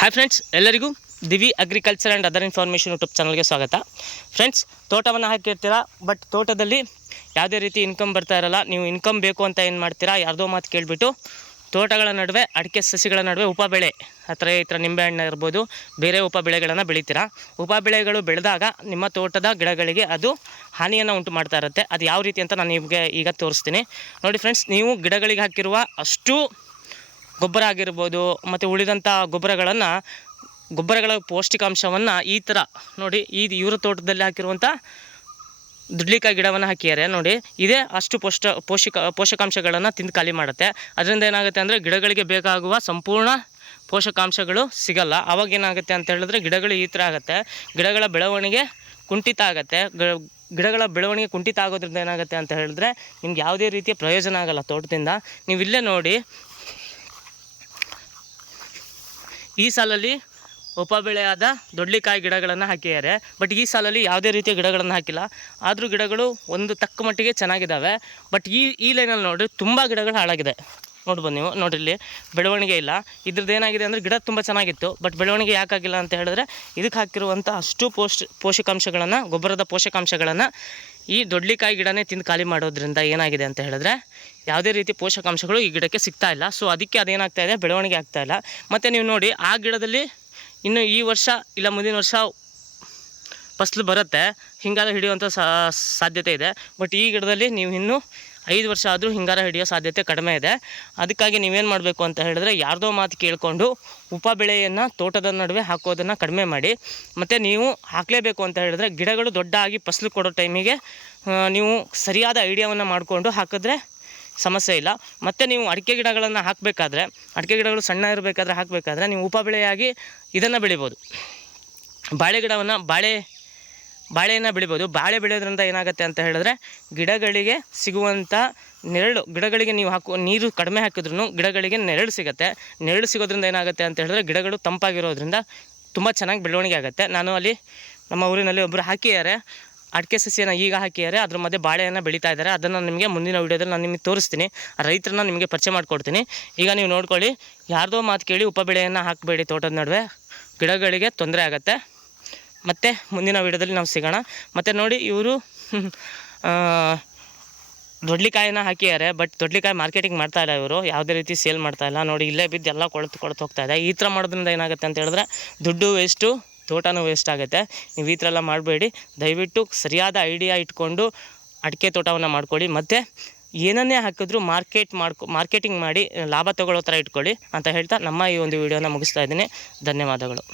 Hi friends ಎಲ್ಲರಿಗೂ Divi agriculture and other information YouTube ಚಾನಲ್ಗೆ ಸ್ವಾಗತ. ಫ್ರೆಂಡ್ಸ್ ತೋಟವನ್ನು ಹಾಕಿರ್ತೀರ ಬಟ್ ತೋಟದಲ್ಲಿ ಯಾವುದೇ ರೀತಿ ಇನ್ಕಮ್ ಬರ್ತಾ ಇರಲ್ಲ, ನೀವು ಇನ್ಕಮ್ ಬೇಕು ಅಂತ ಏನು ಮಾಡ್ತೀರಾ, ಯಾರ್ದೋ ಮಾತು ಕೇಳಿಬಿಟ್ಟು ತೋಟಗಳ ನಡುವೆ, ಅಡಿಕೆ ಸಸಿಗಳ ನಡುವೆ ಉಪ ಬೆಳೆ, ಹತ್ರ ಈ ಥರ ನಿಂಬೆಹಣ್ಣು ಇರ್ಬೋದು, ಬೇರೆ ಉಪ ಬೆಳೆಗಳನ್ನು ಬೆಳಿತೀರಾ. ಉಪ ಬೆಳೆಗಳು ಬೆಳೆದಾಗ ನಿಮ್ಮ ತೋಟದ ಗಿಡಗಳಿಗೆ ಅದು ಹಾನಿಯನ್ನು ಉಂಟು ಮಾಡ್ತಾ ಇರುತ್ತೆ. ಅದು ಯಾವ ರೀತಿ ಅಂತ ನಾನು ನಿಮಗೆ ಈಗ ತೋರಿಸ್ತೀನಿ. ನೋಡಿ ಫ್ರೆಂಡ್ಸ್ ನೀವು ಗಿಡಗಳಿಗೆ ಹಾಕಿರುವ ಅಷ್ಟು ಗೊಬ್ಬರ ಆಗಿರ್ಬೋದು ಮತ್ತು ಉಳಿದಂಥ ಗೊಬ್ಬರಗಳನ್ನು, ಗೊಬ್ಬರಗಳ ಪೌಷ್ಟಿಕಾಂಶವನ್ನು ಈ ಥರ ನೋಡಿ ಈ ಇವರ ತೋಟದಲ್ಲಿ ಹಾಕಿರುವಂಥ ದುಡ್ಲಿಕಾಯಿ ಗಿಡವನ್ನು ಹಾಕಿದ್ದಾರೆ. ನೋಡಿ, ಇದೇ ಅಷ್ಟು ಪೋಷ್ಟ ಪೋಷಕ ಪೋಷಕಾಂಶಗಳನ್ನು ತಿಂದು ಖಾಲಿ ಮಾಡುತ್ತೆ. ಅದರಿಂದ ಏನಾಗುತ್ತೆ ಅಂದರೆ ಗಿಡಗಳಿಗೆ ಬೇಕಾಗುವ ಸಂಪೂರ್ಣ ಪೋಷಕಾಂಶಗಳು ಸಿಗಲ್ಲ. ಅವಾಗ ಏನಾಗುತ್ತೆ ಅಂತ ಹೇಳಿದ್ರೆ ಗಿಡಗಳು ಈ ಥರ ಆಗುತ್ತೆ. ಗಿಡಗಳ ಬೆಳವಣಿಗೆ ಕುಂಠಿತ ಆಗುತ್ತೆ. ಗಿಡಗಳ ಬೆಳವಣಿಗೆ ಕುಂಠಿತ ಆಗೋದ್ರಿಂದ ಏನಾಗುತ್ತೆ ಅಂತ ಹೇಳಿದ್ರೆ ನಿಮ್ಗೆ ಯಾವುದೇ ರೀತಿಯ ಪ್ರಯೋಜನ ಆಗಲ್ಲ ತೋಟದಿಂದ. ನೀವು ಇಲ್ಲೇ ನೋಡಿ ಈ ಸಾಲಲ್ಲಿ ಉಪ ಬೆಳೆಯಾದ ದೊಡ್ಲಿಕಾಯಿ ಗಿಡಗಳನ್ನು ಹಾಕಿದ್ದಾರೆ. ಬಟ್ ಈ ಸಾಲಲ್ಲಿ ಯಾವುದೇ ರೀತಿಯ ಗಿಡಗಳನ್ನು ಹಾಕಿಲ್ಲ. ಆದರೂ ಗಿಡಗಳು ಒಂದು ತಕ್ಕ ಮಟ್ಟಿಗೆ ಚೆನ್ನಾಗಿದ್ದಾವೆ. ಬಟ್ ಈ ಈ ಲೈನಲ್ಲಿ ನೋಡಿ ತುಂಬ ಗಿಡಗಳು ಹಾಳಾಗಿದೆ. ನೋಡ್ಬೋದು ನೀವು. ಇಲ್ಲಿ, ಬೆಳವಣಿಗೆ ಇಲ್ಲ. ಇದ್ರದ್ದು ಏನಾಗಿದೆ ಅಂದರೆ ಗಿಡ ತುಂಬ ಚೆನ್ನಾಗಿತ್ತು ಬಟ್ ಬೆಳವಣಿಗೆ ಯಾಕಾಗಿಲ್ಲ ಅಂತ ಹೇಳಿದ್ರೆ ಇದಕ್ಕೆ ಹಾಕಿರುವಂಥ ಅಷ್ಟು ಪೋಷ್ಟ್ ಪೋಷಕಾಂಶಗಳನ್ನು, ಗೊಬ್ಬರದ ಪೋಷಕಾಂಶಗಳನ್ನು ಈ ದೊಡ್ಲಿಕಾಯಿ ಗಿಡನೇ ತಿಂದು ಖಾಲಿ ಮಾಡೋದ್ರಿಂದ ಏನಾಗಿದೆ ಅಂತ ಹೇಳಿದ್ರೆ ಯಾವುದೇ ರೀತಿ ಪೋಷಕಾಂಶಗಳು ಈ ಗಿಡಕ್ಕೆ ಸಿಗ್ತಾ ಇಲ್ಲ. ಸೊ ಅದಕ್ಕೆ ಅದೇನಾಗ್ತಾ ಇದೆ? ಬೆಳವಣಿಗೆ ಆಗ್ತಾ ಇಲ್ಲ. ಮತ್ತು ನೀವು ನೋಡಿ, ಆ ಗಿಡದಲ್ಲಿ ಇನ್ನು ಈ ವರ್ಷ ಇಲ್ಲ, ಮುಂದಿನ ವರ್ಷ ಫಸ್ಲು ಬರುತ್ತೆ. ಹಿಂಗಾದ್ರೆ ಹಿಡಿಯುವಂಥ ಸಾಧ್ಯತೆ ಇದೆ. ಬಟ್ ಈ ಗಿಡದಲ್ಲಿ ನೀವು ಇನ್ನೂ ಐದು ವರ್ಷ ಆದರೂ ಹಿಂಗಾರ ಹಿಡಿಯೋ ಸಾಧ್ಯತೆ ಕಡಿಮೆ ಇದೆ. ಅದಕ್ಕಾಗಿ ನೀವೇನು ಮಾಡಬೇಕು ಅಂತ ಹೇಳಿದ್ರೆ ಯಾರ್ದೋ ಮಾತು ಕೇಳಿಕೊಂಡು ಉಪ ಬೆಳೆಯನ್ನು ತೋಟದ ನಡುವೆ ಹಾಕೋದನ್ನು ಕಡಿಮೆ ಮಾಡಿ. ಮತ್ತು ನೀವು ಹಾಕಲೇಬೇಕು ಅಂತ ಹೇಳಿದ್ರೆ ಗಿಡಗಳು ದೊಡ್ಡ ಆಗಿ ಫಸಲು ಕೊಡೋ ಟೈಮಿಗೆ ನೀವು ಸರಿಯಾದ ಐಡಿಯಾವನ್ನು ಮಾಡಿಕೊಂಡು ಹಾಕಿದ್ರೆ ಸಮಸ್ಯೆ ಇಲ್ಲ. ಮತ್ತು ನೀವು ಅಡಿಕೆ ಗಿಡಗಳನ್ನು ಹಾಕಬೇಕಾದ್ರೆ, ಅಡಿಕೆ ಗಿಡಗಳು ಸಣ್ಣ ಇರಬೇಕಾದ್ರೆ ಹಾಕಬೇಕಾದ್ರೆ ನೀವು ಉಪ ಬೆಳೆಯಾಗಿ ಇದನ್ನು ಬೆಳಿಬೋದು. ಬಾಳೆ ಗಿಡವನ್ನು ಬಾಳೆ ಬಾಳೆಯನ್ನು ಬೆಳಿಬೋದು. ಬಾಳೆ ಬೆಳೆಯೋದ್ರಿಂದ ಏನಾಗುತ್ತೆ ಅಂತ ಹೇಳಿದ್ರೆ ಗಿಡಗಳಿಗೆ ಸಿಗುವಂಥ ನೆರಳು, ಗಿಡಗಳಿಗೆ ನೀವು ಹಾಕುವ ನೀರು ಕಡಿಮೆ ಹಾಕಿದ್ರೂ ಗಿಡಗಳಿಗೆ ನೆರಳು ಸಿಗುತ್ತೆ. ನೆರಳು ಸಿಗೋದ್ರಿಂದ ಏನಾಗುತ್ತೆ ಅಂತ ಹೇಳಿದ್ರೆ ಗಿಡಗಳು ತಂಪಾಗಿರೋದ್ರಿಂದ ತುಂಬ ಚೆನ್ನಾಗಿ ಬೆಳವಣಿಗೆ ಆಗುತ್ತೆ. ನಾನು ಅಲ್ಲಿ ನಮ್ಮ ಊರಿನಲ್ಲಿ ಒಬ್ಬರು ಹಾಕಿದ್ದಾರೆ. ಅಡಿಕೆ ಸಸಿಯನ್ನು ಈಗ ಹಾಕಿದ್ದಾರೆ. ಅದ್ರ ಮಧ್ಯೆ ಬಾಳೆಯನ್ನು ಬೆಳೀತಾ ಇದ್ದಾರೆ. ಅದನ್ನು ನಿಮಗೆ ಮುಂದಿನ ವೀಡಿಯೋದಲ್ಲಿ ನಾನು ನಿಮಗೆ ತೋರಿಸ್ತೀನಿ. ಆ ರೈತರನ್ನ ನಿಮಗೆ ಪರಿಚಯ ಮಾಡಿಕೊಡ್ತೀನಿ. ಈಗ ನೀವು ನೋಡ್ಕೊಳ್ಳಿ, ಯಾರ್ದೋ ಮಾತು ಕೇಳಿ ಉಪ ಬೆಳೆಯನ್ನು ಹಾಕಬೇಡಿ ತೋಟದ ನಡುವೆ. ಗಿಡಗಳಿಗೆ ತೊಂದರೆ ಆಗುತ್ತೆ. ಮತ್ತು ಮುಂದಿನ ವಿಡಿಯೋದಲ್ಲಿ ನಾವು ಸಿಗೋಣ. ಮತ್ತು ನೋಡಿ ಇವರು ದೊಡ್ಲಿಕಾಯಿನ ಹಾಕಿದ್ದಾರೆ ಬಟ್ ದೊಡ್ಲಿಕಾಯಿ ಮಾರ್ಕೆಟಿಂಗ್ ಮಾಡ್ತಾ ಇಲ್ಲ ಇವರು. ಯಾವುದೇ ರೀತಿ ಸೇಲ್ ಮಾಡ್ತಾ ಇಲ್ಲ. ನೋಡಿ ಇಲ್ಲೇ ಬಿದ್ದು ಎಲ್ಲ ಕೊಳ್ತು ಕೊಳ್ತು ಹೋಗ್ತಾ ಇದೆ. ಈ ಥರ ಮಾಡೋದ್ರಿಂದ ಏನಾಗುತ್ತೆ ಅಂತ ಹೇಳಿದ್ರೆ ದುಡ್ಡು ವೇಸ್ಟು ತೋಟನೂ ವೇಸ್ಟ್ ಆಗುತ್ತೆ. ನೀವು ಈ ಥರ ಎಲ್ಲ ಮಾಡಬೇಡಿ. ದಯವಿಟ್ಟು ಸರಿಯಾದ ಐಡಿಯಾ ಇಟ್ಕೊಂಡು ಅಡಿಕೆ ತೋಟವನ್ನು ಮಾಡ್ಕೊಳ್ಳಿ. ಮತ್ತು ಏನನ್ನೇ ಹಾಕಿದ್ರೂ ಮಾರ್ಕೆಟ್ ಮಾಡ್ಕೊ ಮಾರ್ಕೆಟಿಂಗ್ ಮಾಡಿ ಲಾಭ ತಗೊಳ್ಳೋ ಥರ ಇಟ್ಕೊಳ್ಳಿ ಅಂತ ಹೇಳ್ತಾ ನಮ್ಮ ಈ ಒಂದು ವಿಡಿಯೋನ ಮುಗಿಸ್ತಾ ಇದ್ದೀನಿ. ಧನ್ಯವಾದಗಳು.